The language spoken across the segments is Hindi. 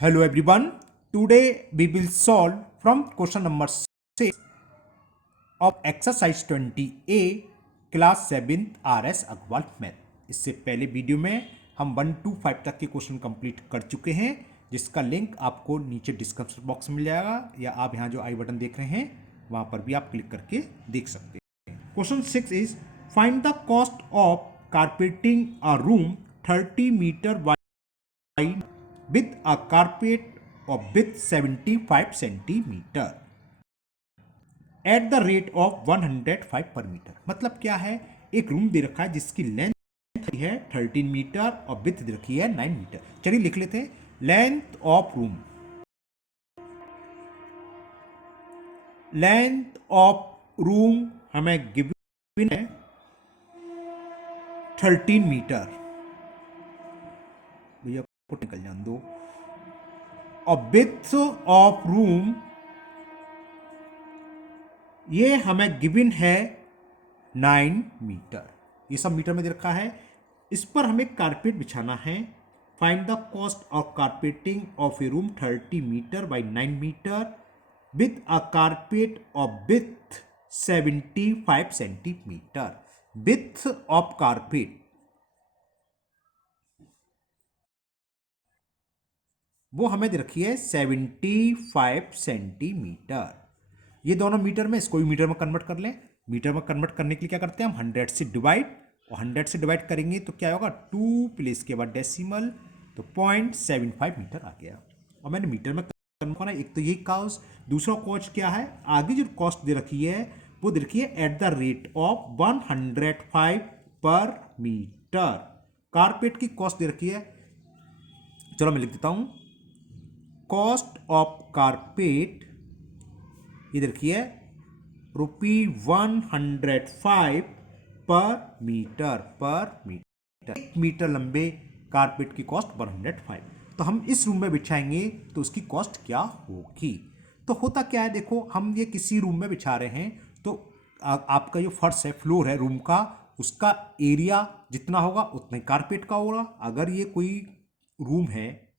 Hello everyone. Today we will solve from question number 6 of exercise 20A class 7th RS Agarwal math. इससे पहले वीडियो में हम 1 to 5 तक के क्वेश्चन कंप्लीट कर चुके हैं, जिसका लिंक आपको नीचे डिस्क्रिप्शन बॉक्स में मिल जाएगा या आप यहाँ जो आई बटन देख रहे हैं वहाँ पर भी आप क्लिक करके देख सकते हैं। Question 6 is find the cost of carpeting a room 30 metre wide with a carpet of width 75 centimeter at the rate of 105 per meter। मतलब क्या है, एक रूम दे रखा है जिसकी लेंथ है 13 मीटर और विड्थ दे रखी है 9 मीटर। चलिए लिख लेते हैं, लेंथ ऑफ रूम हमें गिवन है 13 मीटर। भैया को निकल जान दो। और विड्थ ऑफ रूम ये हमें गिवन है 9 मीटर। ये सब मीटर में दे रखा है। इस पर हमें कारपेट बिछाना है। Find the cost of carpeting of a room 30 metre by 9 metre with a carpet of width 75 centimetre. Width of carpet वो हमें दे रखी है 75 सेंटीमीटर। ये दोनों मीटर में, इसको भी मीटर में कन्वर्ट कर लें। मीटर में कन्वर्ट करने के लिए क्या करते हैं हम, 100 से डिवाइड, और 100 से डिवाइड करेंगे तो क्या होगा 2 प्लेस के बाद डेसिमल, तो 0.75 मीटर आ गया। और मैंने मीटर में कन्वर्ट करना, एक तो यही कॉस्ट, दूसरा कॉस्ट क्या है, आगे जो कॉस्ट दे रखी है वो दे रखी है एट द रेट ऑफ 105 पर मीटर। कारपेट की कॉस्ट दे रखी है, चलो मैं लिख देता हूं, कॉस्ट ऑफ कारपेट ये देखिए ₹105 पर मीटर। 1 मीटर लंबे कारपेट की कॉस्ट 105। तो हम इस रूम में बिछाएंगे तो उसकी कॉस्ट क्या होगी। तो होता क्या है, देखो हम ये किसी रूम में बिछा रहे हैं तो आपका जो फर्श है, फ्लोर है रूम का, उसका एरिया जितना होगा उतना ही कारपेट का होगा। अगर ये कोई रूम है,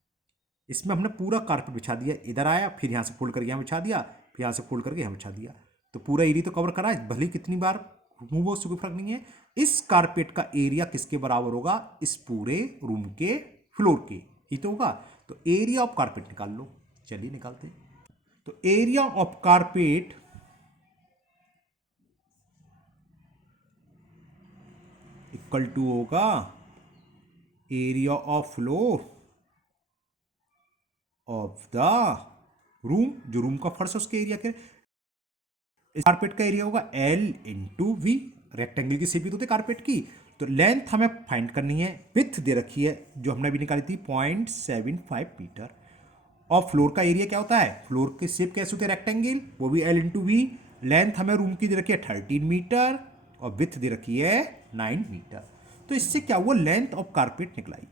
इसमें हमने पूरा कारपेट बिछा दिया, इधर आया फिर यहाँ से फोल्ड करके यहाँ बिछा दिया, फिर यहाँ से फोल्ड करके यहाँ बिछा दिया, तो पूरा एरिया तो कवर करा है, भले कितनी बार मूव हो उससे कोई फर्क नहीं है। इस कारपेट का एरिया किसके बराबर होगा, इस पूरे रूम के फ्लोर के ही तो होगा। तो एरिया ऑफ कारपेट निकाल लो। चलिए निकालते हैं। तो area of carpet equal to होगा area of floor of the room. जो रूम का फर्श है उसके एरिया के, कारपेट का एरिया होगा L इंटू वी। रेक्टेंगल की शेप भी तो होती है कारपेट की। तो लेंथ हमें फाइंड करनी है, विथ दे रखी है जो हमने अभी निकाली थी 0.75 मीटर। और फ्लोर का एरिया क्या होता है, फ्लोर की शेप कैसे होती है, रेक्टेंगल, वो भी L इंटू वी। लेंथ हमें रूम की दे रखी है 13 मीटर और विथ दे रखी है 9 मीटर। तो इससे क्या हुआ, लेंथ ऑफ कारपेट निकलाई।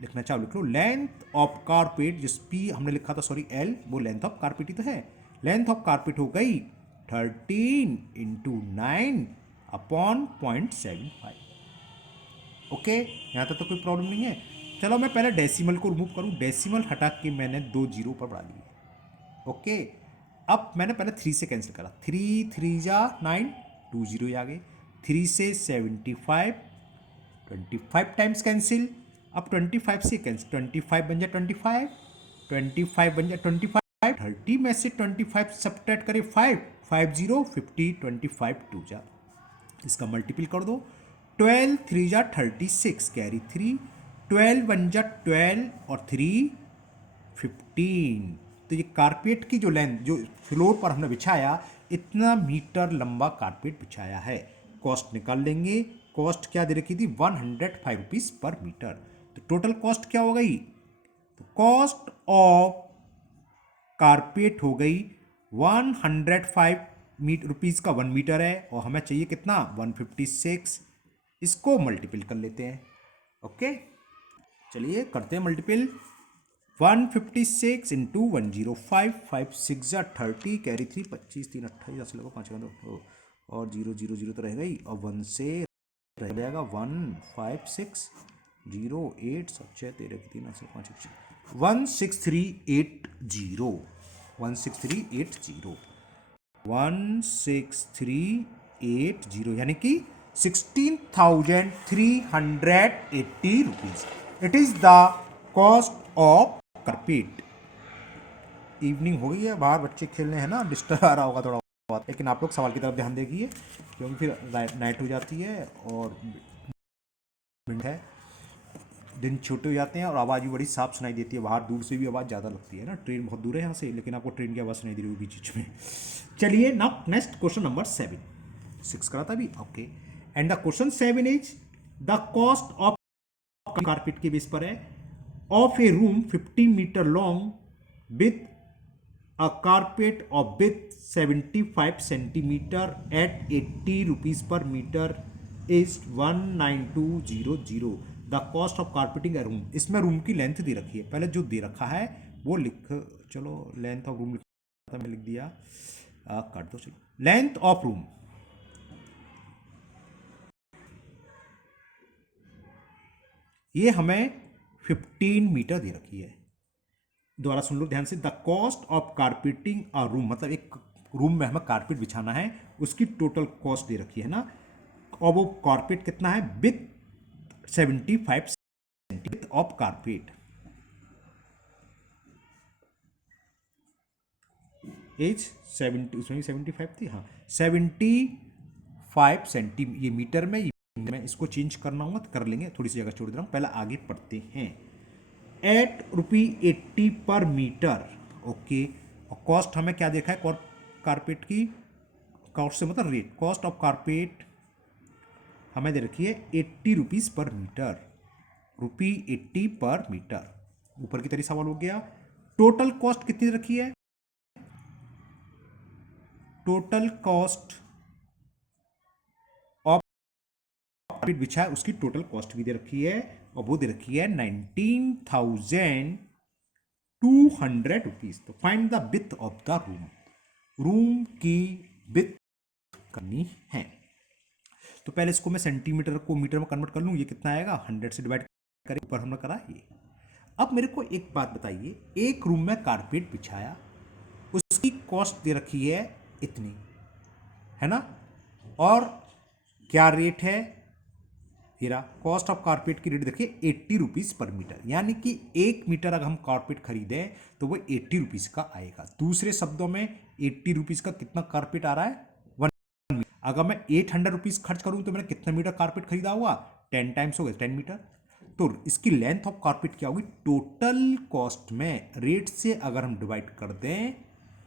लिखना चाहो लिख लो, लेंथ ऑफ कारपेट, जिस पी हमने लिखा था सॉरी L, वो लेंथ ऑफ कारपेट ही तो है। लेंथ ऑफ कारपेट हो गई 13 इंटू 9 अपॉन 0.75। ओके, यहाँ तक तो कोई प्रॉब्लम नहीं है। चलो मैं पहले डेसिमल को रिमूव करूँ। डेसिमल हटा के मैंने 2 जीरो पर बढ़ा लिए। ओके, अब मैंने पहले 3 से कैंसिल करा, 3 3 जा 9, 2 जीरो आ गए। 3 से 75, 25 टाइम्स कैंसिल। अब 25 से कैंसिल, 25 बन जाए 25, 25 बन जाए 25, 30 में से 25 सब्ट्रैक्ट करें 5, 5 0 50, 25 2 जा, इसका मल्टीपल कर दो। 12 3 जा 36, कैरी 3, 12 बन जा 12 और 3 15। तो ये कारपेट की जो लेंथ, जो फ्लोर पर हमने बिछाया, इतना मीटर लंबा कारपेट बिछाया है। कॉस्ट निकाल लेंगे। कॉस्ट क्या दे रखी थी, 105 रुपीज़ पर मीटर। तो टोटल कॉस्ट क्या हो गई, तो कॉस्ट ऑफ कारपेट हो गई 105 रुपीज़ का 1 मीटर है, और हमें चाहिए कितना 156। इसको मल्टीपल कर लेते हैं। ओके, चलिए करते हैं मल्टीपल। 156 इंटू 105, 5 6 जा 30, कैरी 3 25 3 28, 10 लगो 5 दो, और 0 0 0 तो रहेगा ही, और 1 से रह जाएगा 156, 08 7 6 13 3 8 5 6 16380 16380 16380 यानी कि 16,380 rupees. It is the cost of carpet. Evening हो गई है, बाहर बच्चे खेलने हैं ना, डिस्टर्ब आ रहा होगा थोड़ा बहुत, लेकिन आप लोग सवाल की तरफ ध्यान देखिए क्योंकि फिर नाइट हो जाती है और है, दिन छोटे हो जाते हैं और आवाज़ भी बड़ी साफ सुनाई देती है। बाहर दूर से भी आवाज़ ज़्यादा लगती है ना, ट्रेन बहुत दूर है यहाँ से, लेकिन आपको ट्रेन की आवाज़ सुनाई दे रही होगी बीच में। चलिए नाउ नेक्स्ट क्वेश्चन नंबर 7 6 करा था अभी, okay. And the question 7 is the cost of carpet के बेस पर है of a room 50 metre long with a carpet of width 75 centimeter at 80 rupees per meter is 19200। The cost of carpeting A room. इसमें रूम की लेंथ दे रखी है, पहले जो दे रखा है वो लिख, चलो लेंथ ऑफ रूम लिखा था, मैं लिख दिया, काट दो। चलो लेंथ ऑफ रूम, ये हमें 15 मीटर दे रखी है। दोबारा सुन लो ध्यान से, the cost of carpeting a room, मतलब एक रूम में हमें कारपेट बिछाना है, उसकी टोटल कॉस्ट दे रखी है ना, और वो कारपेट कितना है, width 75 centimetre of carpet as 70, उसमें 75 थी, हाँ 75 सेंटीमीटर, ये मीटर में, मैं इसको चेंज करना होगा तो कर लेंगे, थोड़ी सी जगह छोड़ दे रहा हूँ, पहले आगे पढ़ते हैं। एट ₹80 पर मीटर, ओके। और कॉस्ट हमें क्या देखा है, कारपेट की कॉस्ट से मतलब रेट, कॉस्ट ऑफ कारपेट हमें दे रखी है 80 रुपीज़ पर मीटर, ₹80 पर मीटर। ऊपर की तरह सवाल हो गया। टोटल कॉस्ट कितनी रखी है, टोटल कॉस्ट ऑफ कारपेट बिछा है उसकी टोटल कॉस्ट भी दे रखी है, और वो दे रखी है 19,200 रुपीज। तो find the width of the room, room की विड्थ करनी है। तो पहले इसको मैं सेंटीमीटर को मीटर में कन्वर्ट कर लूँ, ये कितना आएगा, 100 से डिवाइड करें, ऊपर हमने करा ये। अब मेरे को एक बात बताइए, एक रूम में कारपेट बिछाया, उसकी कॉस्ट दे रखी है इतनी, है ना, और क्या रेट है, हीरा कॉस्ट ऑफ कारपेट की रेट देखिए 80 रुपीज़ पर मीटर, यानी कि 1 मीटर अगर हम कारपेट खरीदें तो वो 80 रुपीज़ का आएगा। दूसरे शब्दों में 80 रुपीज़ का कितना कारपेट आ रहा है, 1 मीटर। अगर मैं 800 रुपीज़ खर्च करूं तो मैंने कितना मीटर कारपेट खरीदा हुआ, 10 टाइम्स हो गए 10 मीटर। तो इसकी लेंथ ऑफ कारपेट क्या होगी, टोटल कॉस्ट में रेट से अगर हम डिवाइड कर दें,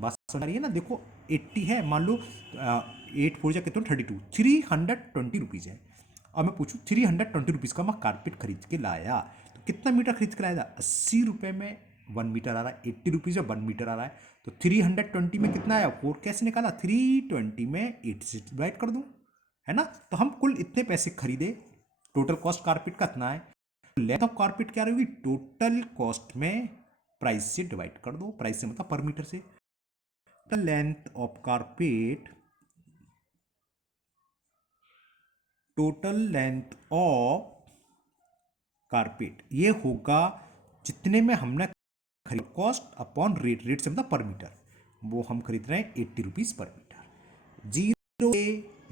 बात समझ रही है ना, देखो 80 है, मान लो 8 4 जा कितना 32, 320 रुपीज़ है। और मैं पूछूं 320 रुपीज़ का मैं कारपेट खरीद के लाया, तो कितना मीटर खरीद के लाया था, 80 रुपये में 1 मीटर आ रहा है, 80 रुपीज़ में 1 मीटर आ रहा है, तो 320 में कितना आया, 4 कैसे निकाला, 320 में 8 से डिवाइड कर दूं, है ना। तो हम कुल इतने पैसे खरीदे, टोटल कॉस्ट कारपेट का इतना है। लेंथ ऑफ कारपेट क्या रहेगी, टोटल कॉस्ट में प्राइस से डिवाइड कर दो, प्राइस से मतलब पर मीटर से। Length of carpet, total length of carpet, ये होगा जितने में हमने खरीद, कॉस्ट अपॉन रेट, रेट से मतलब पर मीटर, वो हम खरीद रहे हैं 80 रुपीज़ पर मीटर। जीरो,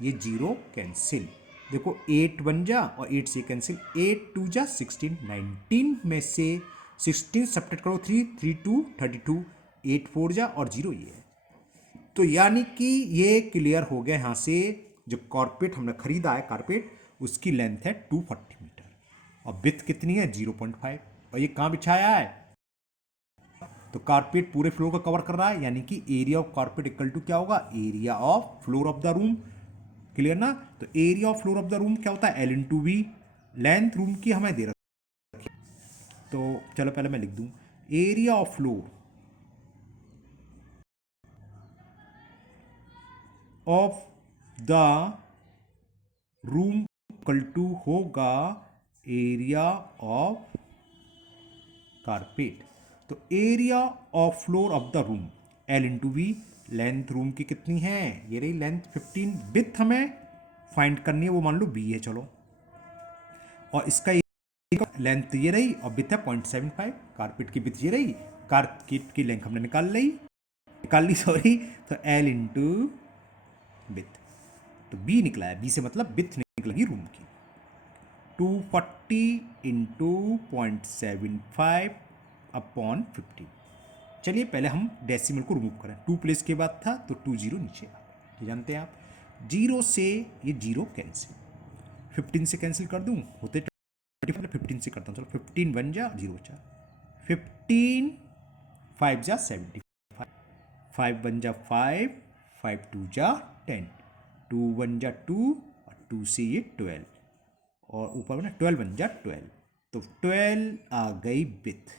ये जीरो कैंसिल, देखो 8 बन जा और 8 से कैंसिल, 8 2 जा 16, 19 में से 16 सब्ट्रैक्ट करो, 3 3 2 32, 8 4 जा और 0 ये है। तो यानी कि ये क्लियर हो गया यहाँ से, जो कारपेट हमने खरीदा है कारपेट, उसकी लेंथ है 240 मीटर और विड्थ कितनी है 0.5, और ये कहाँ बिछाया है, तो कारपेट पूरे फ्लोर को कवर कर रहा है, यानी कि area of carpet equal to क्या होगा, area of floor of the room. Clear ना। तो area of floor of the room क्या होता है, L into V, length room की हमें दे रखी, तो चलो पहले मैं लिख दूं, area of floor of the room equal to होगा एरिया ऑफ कारपेट। तो area of floor of the room L into V, length room की कितनी है, ये रही लेंथ 15, विड्थ हमें फाइंड करनी है, वो मान लो B है, चलो, और इसका लेंथ ये रही और विथ है 0.75, कारपेट की विथ ये रही, कारपेट की लेंथ हमने निकाल ली सॉरी, तो L इंटू विथ, तो B निकला है, B से मतलब विथ निकलेगी रूम की, 240 इंटू 0.75 अपॉन 50। चलिए पहले हम डेसिमल को रिमूव करें, 2 प्लेस के बाद था तो 2 जीरो नीचे आ गए, ये जानते हैं आप, जीरो से ये जीरो कैंसिल, 15 से कैंसिल कर दूं, होते 15 से करता हूँ, चलो 15 बन जा, जीरो बचा, 15 5 जा 75, 5 बन जा 5, 5 2 जा 10, 2 बन जा 2 और 2 से ये 12, और ऊपर बना 12 बन जा 12, तो 12 आ गई विथ,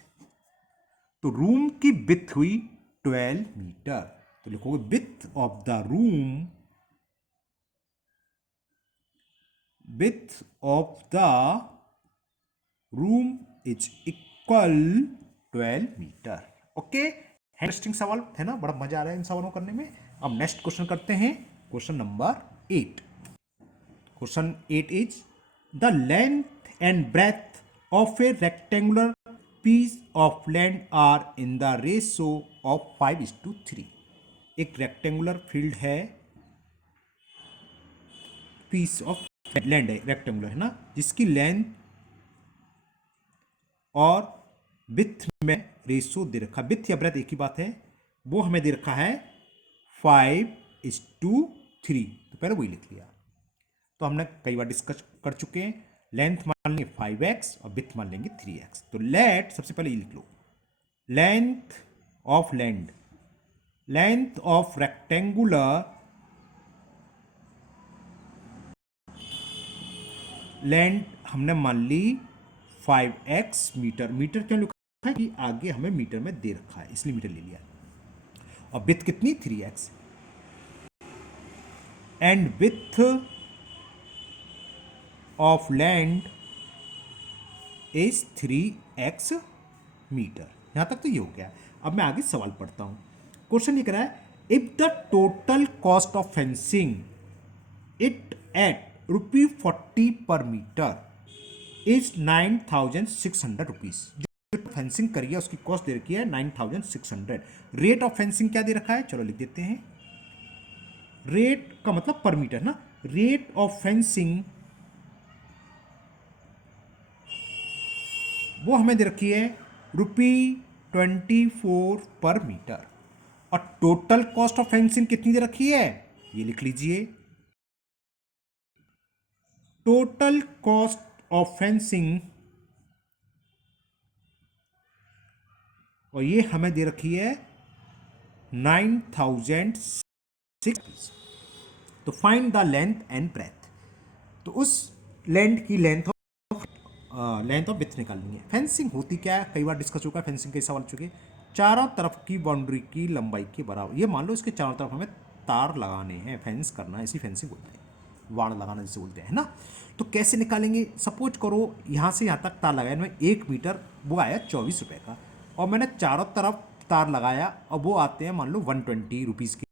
तो रूम की विथ हुई 12 मीटर, तो लिखोगे width of the room, width of the room is equal 12 metre. Okay, interesting सवाल है ना, बड़ा मजा आ रहा है इन सवालों करने में। अब नेक्स्ट क्वेश्चन करते हैं, question number 8। Question 8 is the length and breadth of a rectangular piece of land are in the ratio of 5:3। एक रेक्टेंगुलर फील्ड है, पीस ऑफ लैंड है, रेक्टेंगुलर है ना, जिसकी लेंथ और विथ में रेशो दे रखा, विथ या ब्रेथ एक ही बात है, वो हमें दे रखा है 5:3, तो पहले वही लिख लिया। तो हमने कई बार डिस्कस कर चुके हैं, लेंथ मान लेंगे 5x और विथ मान लेंगे 3x। तो लेट सबसे पहले ये लिख लो, length of land, length of rectangular, length हमने मान ली 5x मीटर, मीटर क्यों लिखा है कि आगे हमें मीटर में दे रखा है इसलिए मीटर ले लिया, और विथ कितनी 3x, and width of land is 3x metre. यहां तक तो ये हो गया। अब मैं आगे सवाल पढ़ता हूं। क्वेश्चन ये कह रहा है, if the total cost of fencing it at ₹40 पर मीटर इज 9,600 रुपीज। जो फेंसिंग करिए उसकी कॉस्ट दे रखी है 9,600। रेट ऑफ फेंसिंग क्या दे रखा है, चलो लिख देते हैं, रेट का मतलब पर मीटर ना, रेट ऑफ फेंसिंग वो हमें दे रखी है ₹24 पर मीटर, और टोटल कॉस्ट ऑफ फेंसिंग कितनी दे रखी है, ये लिख लीजिए, टोटल कॉस्ट ऑफ फेंसिंग, और ये हमें दे रखी है 9,600। तो find the length and breadth, तो उस लेंथ की लेंथ ऑफ विथ निकालनी है। फेंसिंग होती क्या है, कई बार डिस्कस चुका है, फेंसिंग के सवाल चुके, चारों तरफ की बाउंड्री की लंबाई के बराबर, ये मान लो इसके चारों तरफ हमें तार लगाने हैं, फेंस करना है, ऐसी फेंसिंग होती है, वाड़ लगाना जिसे बोलते हैं ना। तो कैसे निकालेंगे, सपोज करो यहाँ से यहाँ तक तार लगाया, मैं 1 मीटर वो आया 24 रुपये का, और मैंने चारों तरफ तार लगाया और वो आते हैं मान लो 120 रुपीज़ के,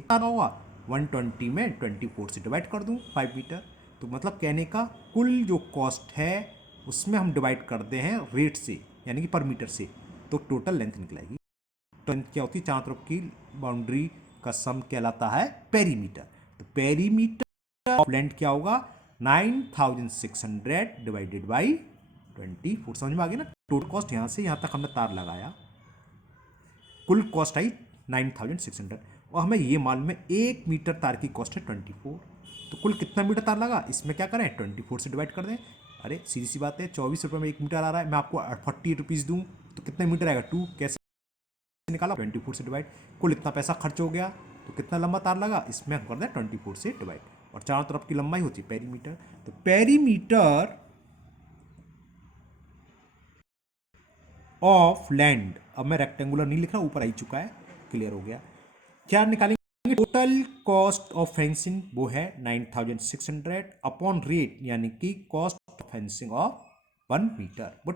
तार होगा 120 में 24 से डिवाइड कर दूँ 5 मीटर, तो मतलब कहने का कुल जो कॉस्ट है उसमें हम डिवाइड करते हैं रेट से, यानी कि पर मीटर से, तो टोटल लेंथ निकलेगी। तो लेंथ क्या होती है, चारों तरफ की बाउंड्री का सम कहलाता है पेरीमीटर। तो पेरीमीटर ऑफ लेंथ क्या होगा, 9,600 डिवाइडेड बाई 24, समझ में आ गया ना। टोटल कॉस्ट यहाँ से यहाँ तक हमने तार लगाया, कुल कॉस्ट आई 9,600, और हमें ये मालूम है 1 मीटर तार की कॉस्ट है 24, तो कुल कितना मीटर तार लगा, इसमें क्या करें 24 से डिवाइड कर दें। अरे सीधी सी बात है, 24 रुपये में 1 मीटर आ रहा है, मैं आपको 48 रुपीज़ दूँ तो कितने मीटर आएगा 2, कैसे निकाला 24 से डिवाइड, कुल इतना पैसा खर्च हो गया, तो कितना लंबा तार लगा, इसमें हम कर दें 24 से डिवाइड, और चारों तरफ की लंबाई होती है पेरीमीटर। तो पेरीमीटर ऑफ लैंड, अब मैं रेक्टेंगुलर नहीं लिख रहा, ऊपर आ ही चुका है, क्लियर हो गया। क्या निकालेंगे, टोटल कॉस्ट ऑफ फेंसिंग वो है 9,600 अपॉन रेट, यानी कि cost of fencing of 1 metre वो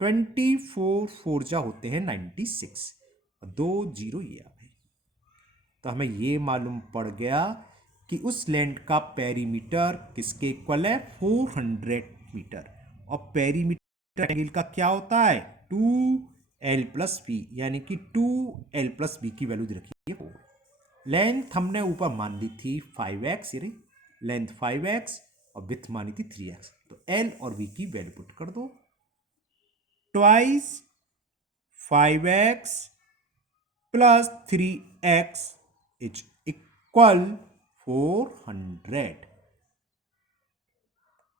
24 4 जा होते हैं 96, और 2 जीरो ये आ गए। तो हमें ये मालूम पड़ गया कि उस लैंड का पेरीमीटर किसके इक्वल है, 400 मीटर, और पेरीमीटर एंगल का क्या होता है 2l+b, यानी कि 2l+b की वैल्यू दे रखी है 4। लेंथ हमने ऊपर मान ली थी 5x, यानी लेंथ 5x और विड्थ मानी थी 3x। तो l और v की वैल्यू पुट कर दो, twice 5x plus 3x is equal 400।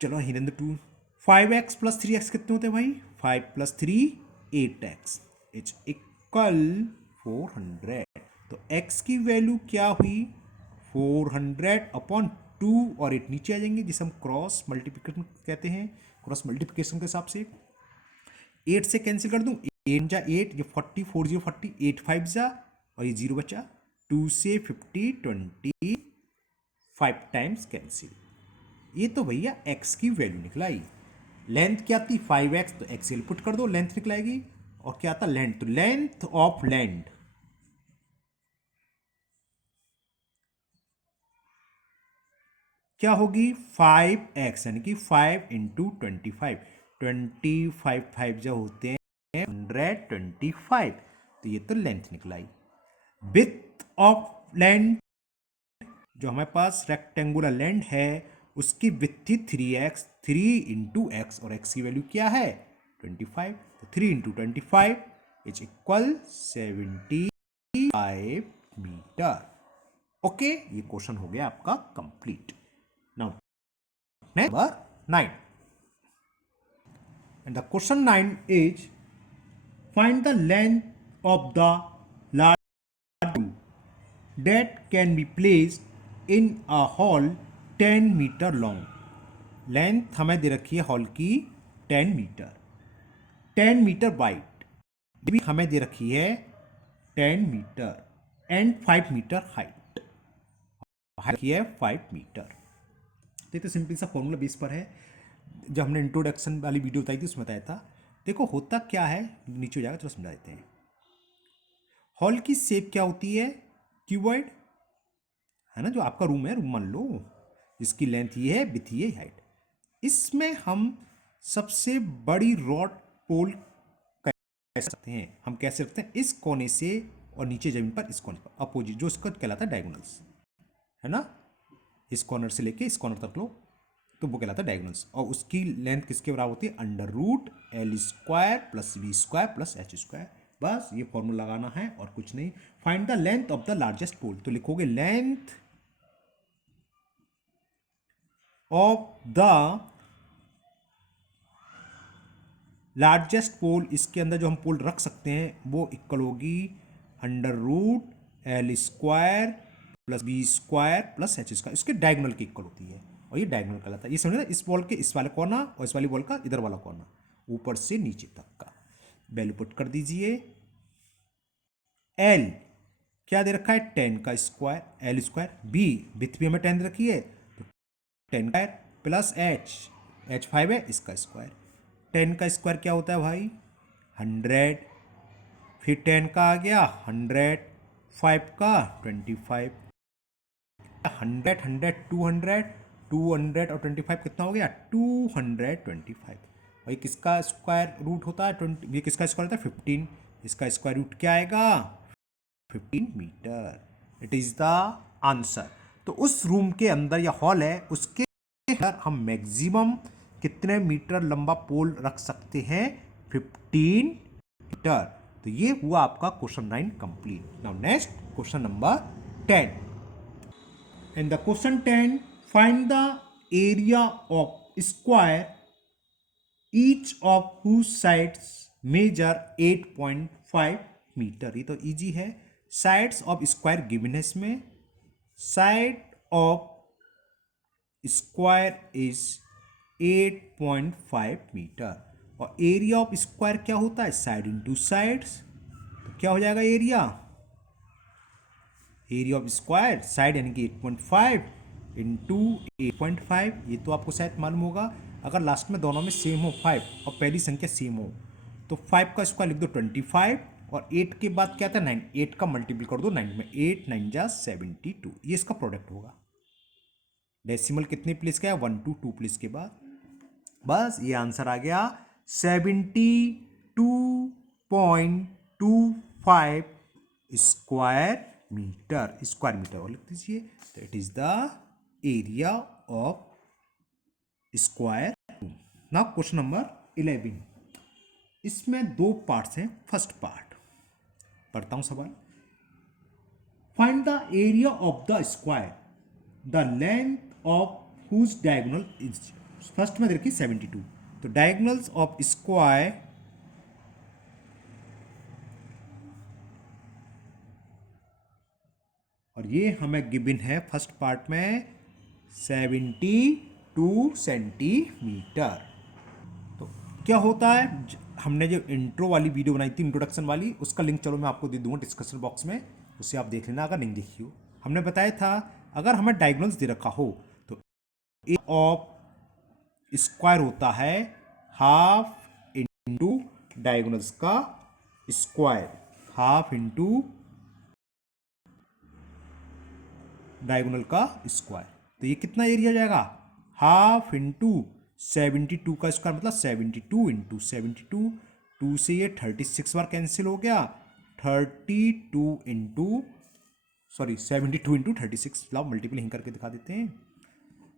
चलो हिरेंद्र 5x प्लस 3x कितने होते हैं भाई, 5 प्लस 3 8x इज इक्वल 400। तो x की वैल्यू क्या हुई 400 अपॉन 2 और 8 नीचे आ जाएंगे, जिसे हम क्रॉस मल्टीप्लिकेशन कहते हैं। क्रॉस मल्टीप्लिकेशन के हिसाब से 8 से कैंसिल कर दूं, 8 जा 8, ये 40 4 0 40, 8 5 जा और ये 0 बचा, 2 से 50 25 टाइम्स कैंसिल। ये तो भैया x की वैल्यू निकलाई। लेंथ क्या थी 5x, तो एक्सएल पुट कर दो, लेंथ निकलाएगी। और क्या था लेंथ, तो लेंथ ऑफ लैंड क्या होगी 5x, यानी कि 5 इंटू 25, 25 5 जो होते हैं 125। तो ये तो लेंथ निकलाई। विड्थ ऑफ लैंड, जो हमारे पास रेक्टेंगुलर लैंड है उसकी विड्थ थी 3x, 3 इंटू एक्स, और x की वैल्यू क्या है 25। तो 3 into 25 is equal 75 metre. Okay, ये क्वेश्चन हो गया आपका complete. Now number 9, and the question 9 is find the length of the large ball that can be placed in a hall 10 metre long. Length हमें दे रखी है हॉल की 10 मीटर, 10 मीटर वाइड भी हमें दे रखी है 10 मीटर एंड 5 मीटर हाइट रखी है 5 मीटर। तो सिंपल सा फॉर्मूला बेस पर है, जब हमने इंट्रोडक्शन वाली वीडियो बताई थी उसमें बताया था। देखो होता क्या है, नीचे हो जाएगा तो समझा देते हैं। हॉल की शेप क्या होती है क्यूबॉइड, है ना, जो आपका रूम है, रूम मान लो जिसकी लेंथ ये है, विड्थ ये हाइट। इसमें हम सबसे बड़ी रॉड पोल कैसे रखते हैं, हम कैसे रखते हैं इस कोने से और नीचे जमीन पर इस कोने पर अपोजिट, जो इसका कहलाता है डायगोनल्स, है ना। इस कॉर्नर से लेके इस कॉर्नर तक लो तो वो कहलाता है डायगोनल्स। और उसकी लेंथ किसके बराबर होती है √L² plus v² plus h²। बस ये फॉर्मूला लगाना है और कुछ नहीं। Find the length of the largest pole, तो लिखोगे length of the largest pole, इसके अंदर जो हम पोल रख सकते हैं वो इक्वल होगी √L² plus v² plus h², इसके डायगोनल की इक्वल होती है और ये डायगोनल कहलाता है। ये समझे ना, इस बॉल के इस वाले कोना और इस वाली बॉल का इधर वाला कोना, ऊपर से नीचे तक का। वैल्यू पुट कर दीजिए। L क्या दे रखा है 10 का स्क्वायर, L², b विड्थ भी हमें 10 रखी है तो 10 का प्लस h 5 है, इसका स्क्वायर। 10 का स्क्वायर क्या होता है भाई 100, फिर 10 का आ गया 100, 5 का 25, 100 100 200, 200 और 25 कितना हो गया 225। भाई किसका स्क्वायर रूट होता है 20, ये किसका स्क्वायर होता है 15, इसका स्क्वायर रूट क्या आएगा 15 metre. It is the answer. तो उस रूम के अंदर या हॉल है उसके अंदर हम मैक्सिमम कितने मीटर लंबा पोल रख सकते हैं 15 मीटर। तो ये हुआ आपका question 9 complete. Now next question number 10, and the question 10, find the area of square each of whose sides measure 8.5 metre. ये तो इजी है। साइड्स ऑफ स्क्वायर गिवन है इसमें, side of square is 8.5 metre और एरिया ऑफ स्क्वायर क्या होता है साइड इंटू साइड्स। तो क्या हो जाएगा एरिया ऑफ स्क्वायर साइड यानी कि 8.5 इंटू 8.5। ये तो आपको शायद मालूम होगा, अगर लास्ट में दोनों में सेम हो 5 और पहली संख्या सेम हो तो 5 का स्क्वायर लिख दो 25 और 8 के बाद क्या था 9, 8 का मल्टीपल कर दो 9 में, 8 9 जा 72, ये इसका प्रोडक्ट होगा। डेसिमल कितने प्लेस का है 1 2 2 प्लेस के बाद। बस ये आंसर आ गया 72.25 स्क्वायर मीटर और लिख दीजिए। तो it is the area of square room. Now question number 11, इसमें दो पार्ट्स हैं। फर्स्ट पार्ट पढ़ता हूं सवाल। Find the area of the square the length of whose diagonal is. First में देखिए 72, तो डायगोनल्स ऑफ स्क्वायर और ये हमें गिवन है फर्स्ट पार्ट में 72 सेंटीमीटर। तो क्या होता है, हमने जो इंट्रो वाली वीडियो बनाई थी इंट्रोडक्शन वाली, उसका लिंक चलो मैं आपको दे दूंगा डिस्क्रिप्शन बॉक्स में, उससे आप देख लेना अगर नहीं देखी हो। हमने बताया था अगर हमें डायगोनल्स दे रखा हो तो एरिया ऑफ स्क्वायर होता है हाफ इंटू डायगोनल्स का स्क्वायर, हाफ इंटू डायगोनल का स्क्वायर। तो ये कितना एरिया जाएगा, हाफ इंटू 72 का स्क्वायर मतलब 72 इंटू 72, 2 से ये 36 बार कैंसिल हो गया, 32 इंटू 72 इंटू 36, लाओ मल्टीपल ही करके दिखा देते हैं।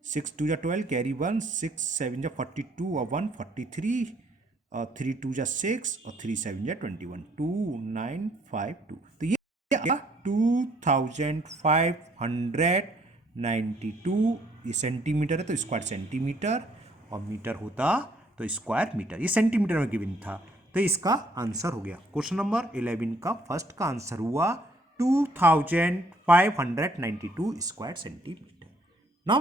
6 2 जा 12 कैरी 1, 6 7 जा 42 और 1 43 और 3 2 जा 6 और 3 7 जा 21, 2952। तो ये 2592 ये सेंटीमीटर है तो स्क्वायर सेंटीमीटर, और मीटर होता तो स्क्वायर मीटर। ये सेंटीमीटर में गिवन था तो इसका आंसर हो गया। क्वेश्चन नंबर 11 का फर्स्ट का आंसर हुआ 2592 square centimetre. Now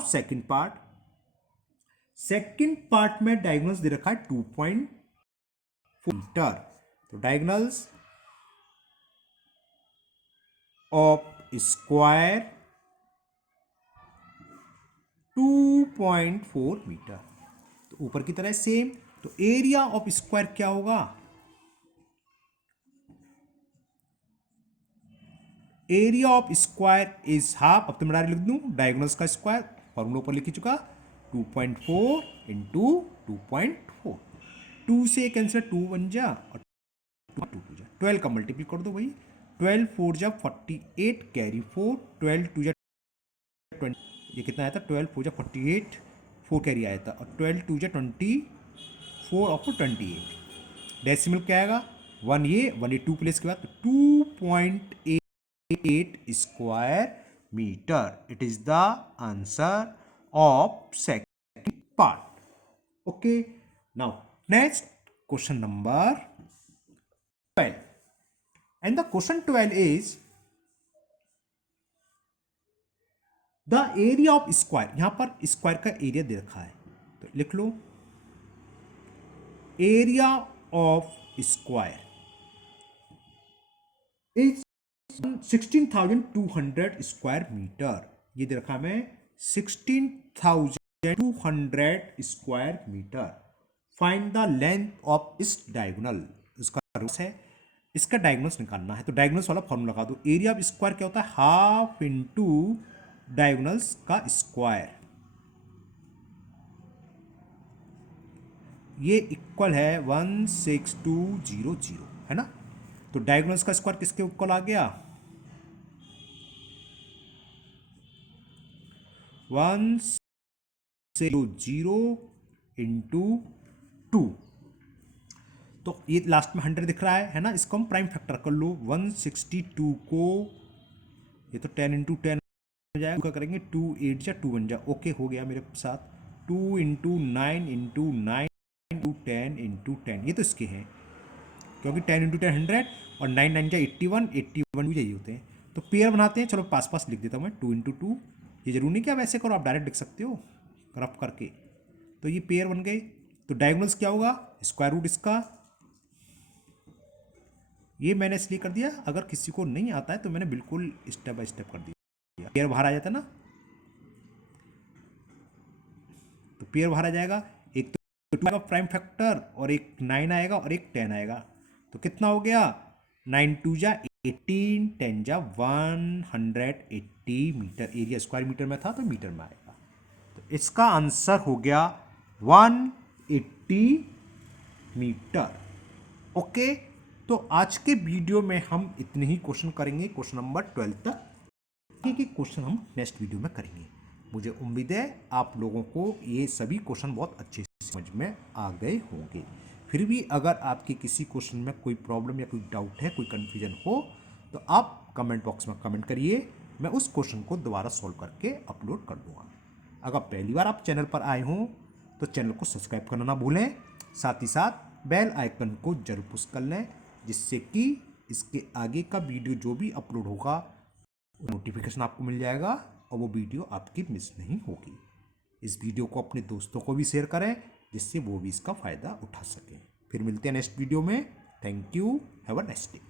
second part में डायगोनल्स दे रखा है 2.4 मीटर। तो डायगोनल्स ऑफ स्क्वायर 2.4 मीटर। तो ऊपर की तरह सेम। तो एरिया ऑफ स्क्वायर क्या होगा, area of square is half, अब तो मैं डायरेक्ट लिख दूं डायगोनल्स का स्क्वायर, फॉर्मूला ऊपर लिख चुका, 2.4 इंटू 2.4, 2 से कैंसिल 2 बन जा और 2 2 जा 12 का मल्टीपल कर दो भाई, 12 4 जा 48 कैरी 4, 12 2 जा 20, ये कितना आया था 12 4 जा 48, 4 कैरी आया था और 12 2 जा 24 और 28, डेसिमल क्या आएगा 1 ये 2 प्लेस के बाद 2.8 square metre. It is the answer of second part. Okay, now next question number 12 and the question 12 is the area of square. यहां पर स्क्वायर का एरिया दे रखा है तो लिख लो area of square is 16,200 square metre. ये दे रखा है 16,200 square metre. Find the length of इस डायगोनल, इसका है इसका डायगोनल्स निकालना है। तो डायगोनल्स वाला फॉर्मूला लगा दो। एरिया ऑफ स्क्वायर क्या होता है, हाफ इंटू डायगोनल्स का स्क्वायर, ये इक्वल है 16200 है ना। तो डायगोनल्स का स्क्वायर किसके इक्वल आ गया, 160 इंटू 2। तो ये लास्ट में 100 दिख रहा है ना, इसको हम प्राइम फैक्टर कर लो। 162 को ये तो 10 इंटू 10 हो जाएगा, क्या करेंगे 2 8 जा 2 1 जा, ओके हो गया मेरे साथ। 2 इंटू 9 इंटू 9 इंटू 10 इंटू 10, ये तो इसके हैं क्योंकि 10 इंटू 10 100 और 9 9 जा 81 81 भी यही होते हैं। तो पेयर बनाते हैं, चलो पास पास लिख देता हूँ मैं 2 इंटू 2। ये जरूर नहीं कि आप ऐसे करो, आप डायरेक्ट लिख सकते हो रफ करके। तो ये पेयर बन गए। तो डायगोनल्स क्या होगा, स्क्वायर रूट इसका, ये मैंने इसलिए कर दिया अगर किसी को नहीं आता है तो मैंने बिल्कुल स्टेप बाय स्टेप कर दिया। पेयर बाहर आ जाता ना, तो पेयर बाहर आ जाएगा, एक तो 2 आएगा प्राइम फैक्टर और एक 9 आएगा और एक 10 आएगा। तो कितना हो गया 9 2 जा 18, 10 जा 180 मीटर। एरिया स्क्वायर मीटर में था तो मीटर में आएगा। तो इसका आंसर हो गया 1 80 मीटर। ओके, तो आज के वीडियो में हम इतने ही क्वेश्चन करेंगे, क्वेश्चन नंबर 12 तक। कि क्वेश्चन हम नेक्स्ट वीडियो में करेंगे। मुझे उम्मीद है आप लोगों को ये सभी क्वेश्चन बहुत अच्छे से समझ में आ गए होंगे। फिर भी अगर आपके किसी क्वेश्चन में कोई प्रॉब्लम या कोई डाउट है, कोई कन्फ्यूजन हो, तो आप कमेंट बॉक्स में कमेंट करिए, मैं उस क्वेश्चन को दोबारा सॉल्व करके अपलोड कर दूंगा। अगर पहली बार आप चैनल पर आए हों तो चैनल को सब्सक्राइब करना ना भूलें, साथ ही साथ बेल आइकन को जरूर पुश कर लें, जिससे कि इसके आगे का वीडियो जो भी अपलोड होगा नोटिफिकेशन आपको मिल जाएगा और वो वीडियो आपकी मिस नहीं होगी। इस वीडियो को अपने दोस्तों को भी शेयर करें, जिससे वो भी इसका फ़ायदा उठा सकें। फिर मिलते हैं नेक्स्ट वीडियो में। Thank you, have a nice day.